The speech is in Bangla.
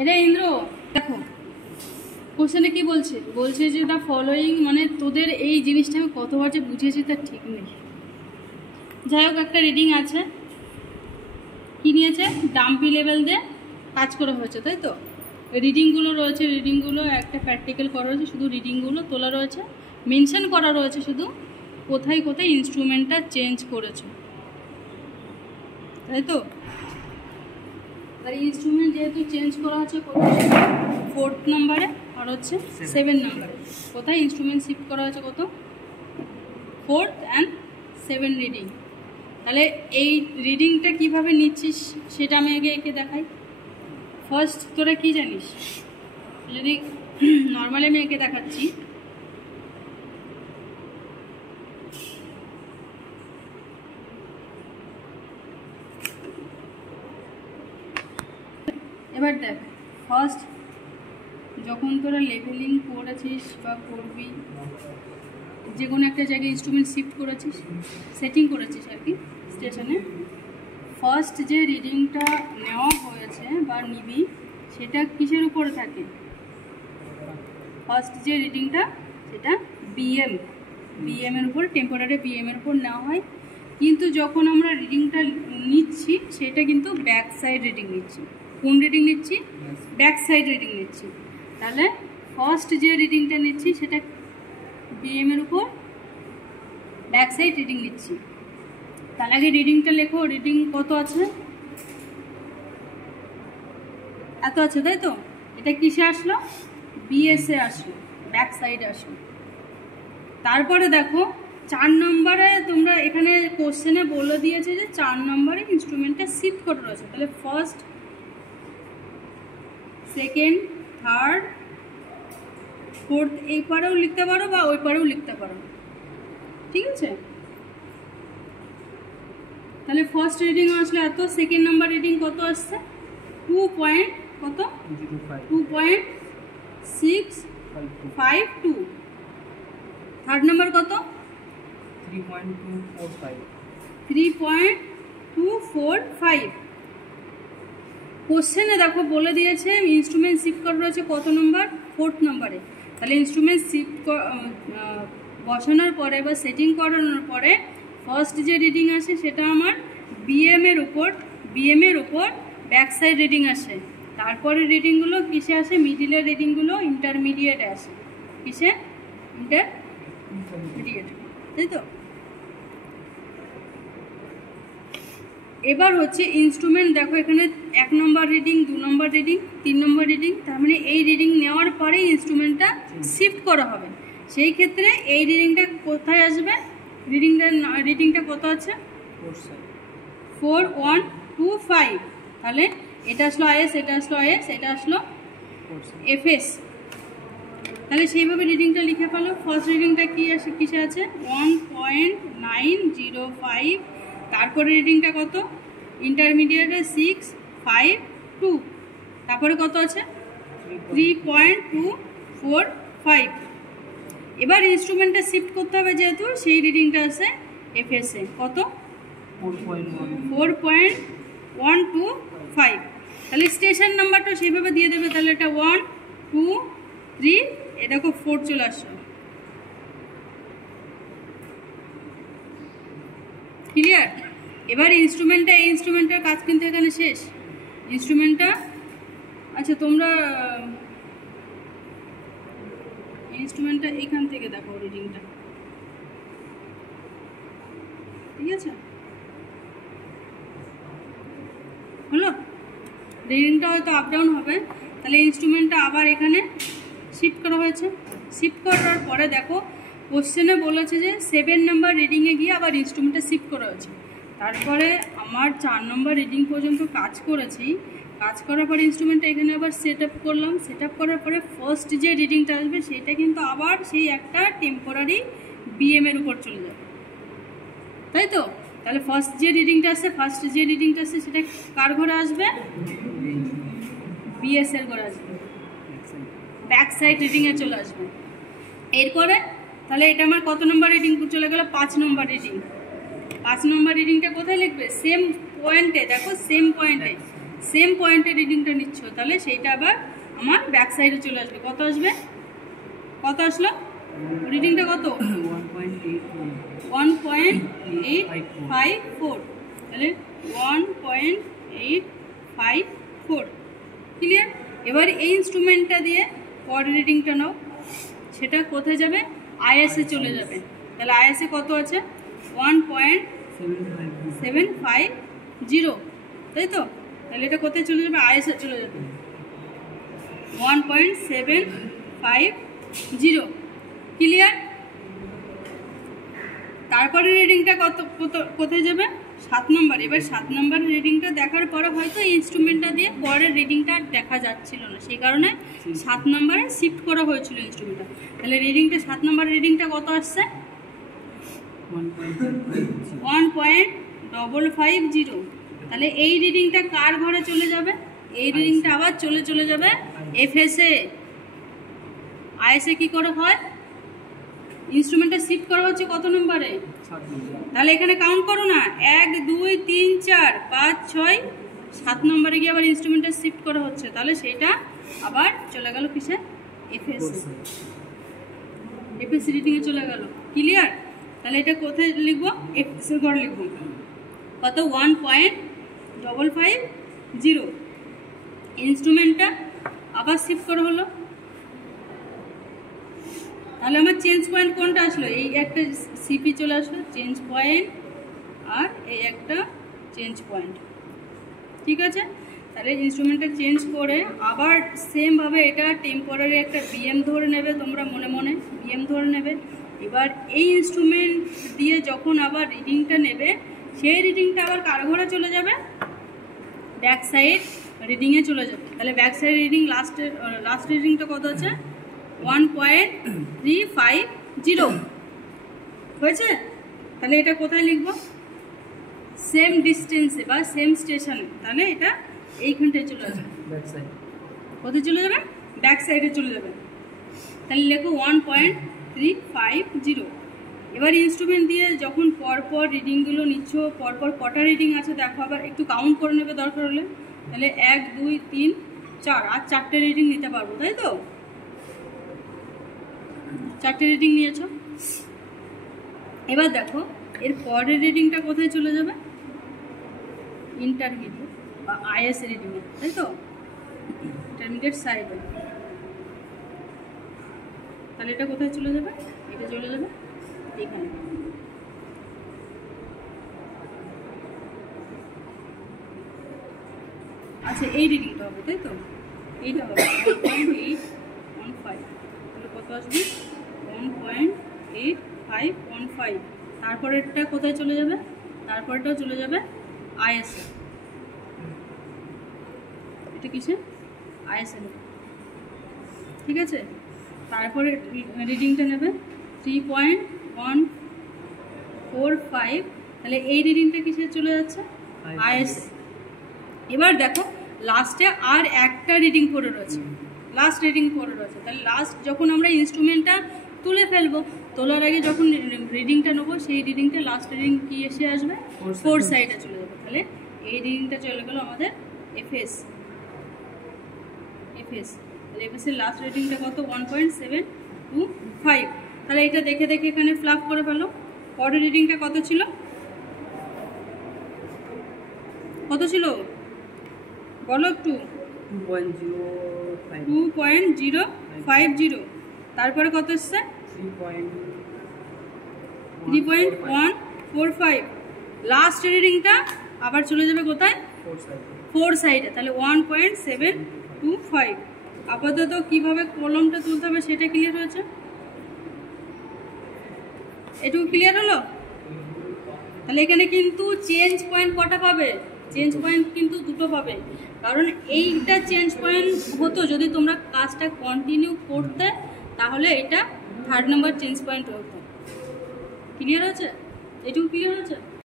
এটা ইন্দ্র দেখো কোশ্চেনে কি বলছে, বলছে যে দ্য ফলোয়িং, মানে তোদের এই জিনিসটা আমি কতবার যে বুঝিয়েছি তার ঠিক নেই। যাই হোক, একটা রিডিং আছে, কি নিয়েছে, ডাম্পি লেভেল দিয়ে কাজ করা হয়েছে, তাই তো। রিডিংগুলো রয়েছে, রিডিংগুলো একটা প্র্যাকটিক্যাল করা রয়েছে, শুধু রিডিংগুলো তোলা রয়েছে, মেনশন করা রয়েছে শুধু কোথায় কোথায় ইনস্ট্রুমেন্টটা চেঞ্জ করেছে, তাই তো। আর ইনস্ট্রুমেন্ট যেহেতু চেঞ্জ করা হচ্ছে কোথায়, 4th নম্বরে আর হচ্ছে 7 নম্বরে, কোথায় ইনস্ট্রুমেন্ট শিফট করা হয়েছে, কত 4th and 7 রিডিং। তাহলে এই রিডিংটা কিভাবে নিচ্ছিস সেটা আমি আগে একে দেখাই। ফার্স্ট তোরা কি জানিস, যদি নর্মালি আমি একে দেখাচ্ছি, এবার দেখ, ফার্স্ট যখন তোরা লেভেলিং করেছিস বা করবি, যে কোনো একটা জায়গায় ইনস্ট্রুমেন্ট শিফট করেছিস, সেটিং করেছিস আর কি স্টেশনে, ফার্স্ট যে রিডিংটা নেওয়া হয়েছে বা নিবি সেটা কিসের উপরে থাকে, ফার্স্ট যে রিডিংটা সেটা বিএমের উপর, টেম্পোরারি বিএমের উপর নেওয়া হয়। কিন্তু যখন আমরা রিডিংটা নিচ্ছি সেটা কিন্তু ব্যাক সাইড রিডিং নিচ্ছি। কোন রিডিং নিচ্ছি, ব্যাক সাইড রিডিং নিচ্ছি। তাহলে ফার্স্ট যে রিডিংটা নিচ্ছি সেটা বিএমের উপর ব্যাক সাইড রিডিং নিচ্ছি। তার আগে রিডিংটা লেখো, রিডিং কত আছে, এত আছে, তাই তো। এটা কিসে আসলো, বিএসএ আসলো, ব্যাক সাইডে আসলো। তারপরে দেখো 4 নম্বরে তোমরা এখানে কোশ্চেনে বলে দিয়েছে যে 4 নম্বরে ইনস্ট্রুমেন্টটা শিফট করে রয়েছে। তাহলে ফার্স্ট, সেকেন্ড, থার্ড, 4th এই পারেও লিখতে পারো বা ওই পারেও লিখতে পারো, ঠিক আছে। তাহলে ফার্স্ট রিডিং আসলে এত, সেকেন্ড নাম্বার রিডিং কত আসছে, 2.652, থার্ড নাম্বার কত 3.245। কোশ্চেনে দেখো বলে দিয়েছে ইনস্ট্রুমেন্ট শিফট করা রয়েছে কত নম্বর, 4th নম্বরে। তাহলে ইনস্ট্রুমেন্ট শিফট বসানোর পরে বা সেটিং করানোর পরে ফার্স্ট যে রিডিং আসে সেটা আমার বিএমের উপর ব্যাক সাইড রিডিং আসে। তারপরে রিডিংগুলো কিসে আসে, মিডিলের রিডিংগুলো ইন্টারমিডিয়েটে আসে, কিসে, ইন্টারমিডিয়েট, তাই তো। এবার হচ্ছে ইনস্ট্রুমেন্ট, দেখো এখানে 1 নম্বর রিডিং, 2 নম্বর রিডিং, 3 নম্বর রিডিং, তার মানে এই রিডিং নেওয়ার পরে ইনস্ট্রুমেন্টটা শিফট করা হবে। সেই ক্ষেত্রে এই রিডিংটা কোথায় আসবে, রিডিংটা কত আছে, 4125। তাহলে এটা আসলো আইএস, এটা আসলো আইএস, এটা আসলো এফএস। তাহলে সেইভাবে রিডিংটা লিখে ফেলো। ফার্স্ট রিডিংটা কি আসে, কিসে আছে, 1.905। তারপরে রিডিংটা কত, ইন্টারমিডিয়েটে 652, তারপরে কত আছে 3.245। এবার ইনস্ট্রুমেন্টটা শিফট করতে হবে, যেহেতু সেই রিডিংটা আছে এফএসএ, কত 4.125। তাহলে স্টেশন নাম্বারটা সেইভাবে দিয়ে দেবে। তাহলে এটা 1, 2, 3, এ দেখো 4 চলে আসলো, ক্লিয়ার। এবার ইনস্ট্রুমেন্টটা, এই ইনস্ট্রুমেন্টের কাজ কিন্তু এখানে শেষ। ইনস্ট্রুমেন্টটা, আচ্ছা তোমরা ইনস্ট্রুমেন্টটা এখান থেকে দেখো রিডিংটা, ঠিক আছে, হলো। রিডিংটা হয়তো আপ ডাউন হবে। তাহলে ইনস্ট্রুমেন্টটা আবার এখানে শিফট করা হয়েছে। শিফট করার পরে দেখো কোশ্চেনে বলেছে যে 7 নম্বর রিডিংয়ে গিয়ে আবার ইনস্ট্রুমেন্টটা শিফট করা হয়েছে। তারপরে আমার 4 নম্বর রিডিং পর্যন্ত কাজ করেছি। কাজ করার পরে ইনস্ট্রুমেন্টটা এখানে আবার সেট আপ করলাম। সেট আপ করার পরে ফার্স্ট যে রিডিংটা আসবে সেটা কিন্তু আবার সেই একটা টেম্পোরারি বিএমের উপর চলে যাবে, তাই তো। তাহলে ফার্স্ট যে রিডিংটা আসছে সেটা কার ঘরে আসবে, বিএস এর ঘরে আসবে, ব্যাক সাইড রিডিংয়ে চলে আসবে। এরপরে তাহলে এটা আমার কত নম্বর রিডিং চলে গেল, 5 নম্বর রিডিং। 5 নম্বর রিডিংটা কোথায় লিখবে, সেম পয়েন্টে, দেখো সেম পয়েন্টে সেম পয়েন্টের রিডিংটা নিচ্ছ, তাহলে সেইটা আবার আমার ব্যাক সাইডে চলে আসবে। কত আসবে, কত আসলো রিডিংটা, কত 1.854, তাহলে 1.854। ক্লিয়ার? এবার এই ইনস্ট্রুমেন্টটা দিয়ে পরের রিডিংটা নাও, সেটা কোথায় যাবে, আইএসএ চলে যাবে। তাহলে আইএসএ কত আছে 1.750, তাই তো? তাহলে এটা কোথায় চলে যাবে, আইএসএ চলে যাবে 1.750। ক্লিয়ার? তারপরে রিডিংটা কোথায় যাবে, 7 নম্বর। এবার 7 নম্বর রিডিংটা দেখার পরে হয়তো এই ইনস্ট্রুমেন্টটা দিয়ে পরের রিডিংটা দেখা যাচ্ছিল না, সেই কারণে 7 নম্বরে শিফট করা হয়েছিল ইনস্ট্রুমেন্টটা। তাহলে রিডিংটা 7 নম্বর রিডিংটা কত আসছে 1.550। তাহলে এই রিডিংটা কার ঘরে চলে যাবে, এই রিডিংটা আবার চলে যাবে এফএসএ। আইএসএ কি করে হয়, ইনস্ট্রুমেন্টটা শিফট করা হচ্ছে কত নম্বরে, তাহলে এখানে কাউন্ট করো না, 1 2 3 4 5 6 7 নম্বরে গিয়ে আবার ইনস্ট্রুমেন্টটা শিফট করা হচ্ছে, তাহলে সেটা আবার চলে গেল কিসে, এফএসএ রিডিংয়ে চলে গেল। ক্লিয়ার? তাহলে এটা কোথায় লিখবো, এফএসএ ঘরে লিখবো, কত 1.550। ইনস্ট্রুমেন্টটা আবার শিফট করা হলো, তাহলে আমার চেঞ্জ পয়েন্ট কোনটা আসলো, এই একটা সিপি চলে আসলো চেঞ্জ পয়েন্ট, আর এই একটা চেঞ্জ পয়েন্ট। ঠিক আছে? তাহলে ইনস্ট্রুমেন্টটা চেঞ্জ করে আবার সেমভাবে এটা টেম্পোরারি একটা বিএম ধরে নেবে, তোমরা মনে মনে বিএম ধরে নেবে। এবার এই ইনস্ট্রুমেন্ট দিয়ে যখন আবার রিডিংটা নেবে, সেই রিডিংটা আবার কার ঘরে চলে যাবে, ব্যাক সাইড রিডিংয়ে চলে যাবে। তাহলে ব্যাক সাইড রিডিং লাস্ট রিডিংটা কত আছে 1.350 হয়েছে। তাহলে এটা কোথায় লিখব, সেম ডিস্টেন্সে বা সেম স্টেশনে, তাহলে এটা এইখানটায় চলে যাবে, কোথায় চলে যাবে, ব্যাক সাইডে চলে যাবে। তাহলে লেখো 1.350। এবার ইনস্ট্রুমেন্ট দিয়ে যখন পরপর রিডিংগুলো নিচ্ছ, পরপর কটা রিডিং আছে দেখো, আবার একটু কাউন্ট করে নেবে দরকার হলে। তাহলে 1 2 3 4, আর 4টে রিডিং নিতে পারবো, তাই তো? 4টে রিডিং নিয়েছো। এবার দেখো এর পরের রিডিংটা কোথায় চলে যাবে, ইন্টারমিডিয়েট বা আইএস রিডিংয়ে, তাই তো? ইন্টারমিডিয়েট সাইডে। তাহলে এটা কোথায় চলে যাবে, এটা চলে যাবে এখানে। আচ্ছা, এই রিডিংটা হবে, তাই তো? এইটা হবে 1.815। তাহলে কত আসবে 1.8515। তারপরেরটা কোথায় চলে যাবে, তারপরেরটাও চলে যাবে আইএসএ। এটা কিসে, আইএসএ। ঠিক আছে? তারপরে রিডিংটা নেবে 3.145। তাহলে এই রিডিংটা কিসে চলে যাচ্ছে, আইএসএ। এবার দেখো লাস্টে আর একটা রিডিং পড়ে রয়েছে, লাস্ট রিডিং পড়ে রয়েছে। তাহলে লাস্ট যখন আমরা ইনস্ট্রুমেন্টটা তুলে ফেলবো, তোলার আগে যখন রিডিংটা নেবো, সেই রিডিংটা লাস্ট রিডিং কি এসে আসবে, 4 সাইডে চলে যাবে। তাহলে এই রিডিংটা চলে গেল আমাদের এফএস। তাহলে এফএসের লাস্ট রিডিংটা কত 1.725। তাহলে এটা দেখে দেখে এখানে ফ্লাপ করে ফেলো। পরের রিডিংটা কত ছিল, কত ছিল বলো একটু, 2.050। তারপরে কত এসছে 3.145। লাস্ট রিডিংটা আবার চলে যাবে কোথায়, 4 সাইডে। তাহলে 1.725। আপাতত কিভাবে কলমটা তুলতে হবে সেটা ক্লিয়ার হয়েছে, এটুকু ক্লিয়ার হলো। তাহলে এখানে কিন্তু চেঞ্জ পয়েন্ট কটা পাবে, চেঞ্জ পয়েন্ট কিন্তু দুটো পাবে, কারণ এইটা চেঞ্জ পয়েন্ট হতো যদি তোমরা কাজটা কন্টিনিউ করতে, তাহলে এটা 3rd নম্বর চেঞ্জ পয়েন্ট হতো। ক্লিয়ার আছে, এটুকু ক্লিয়ার আছে।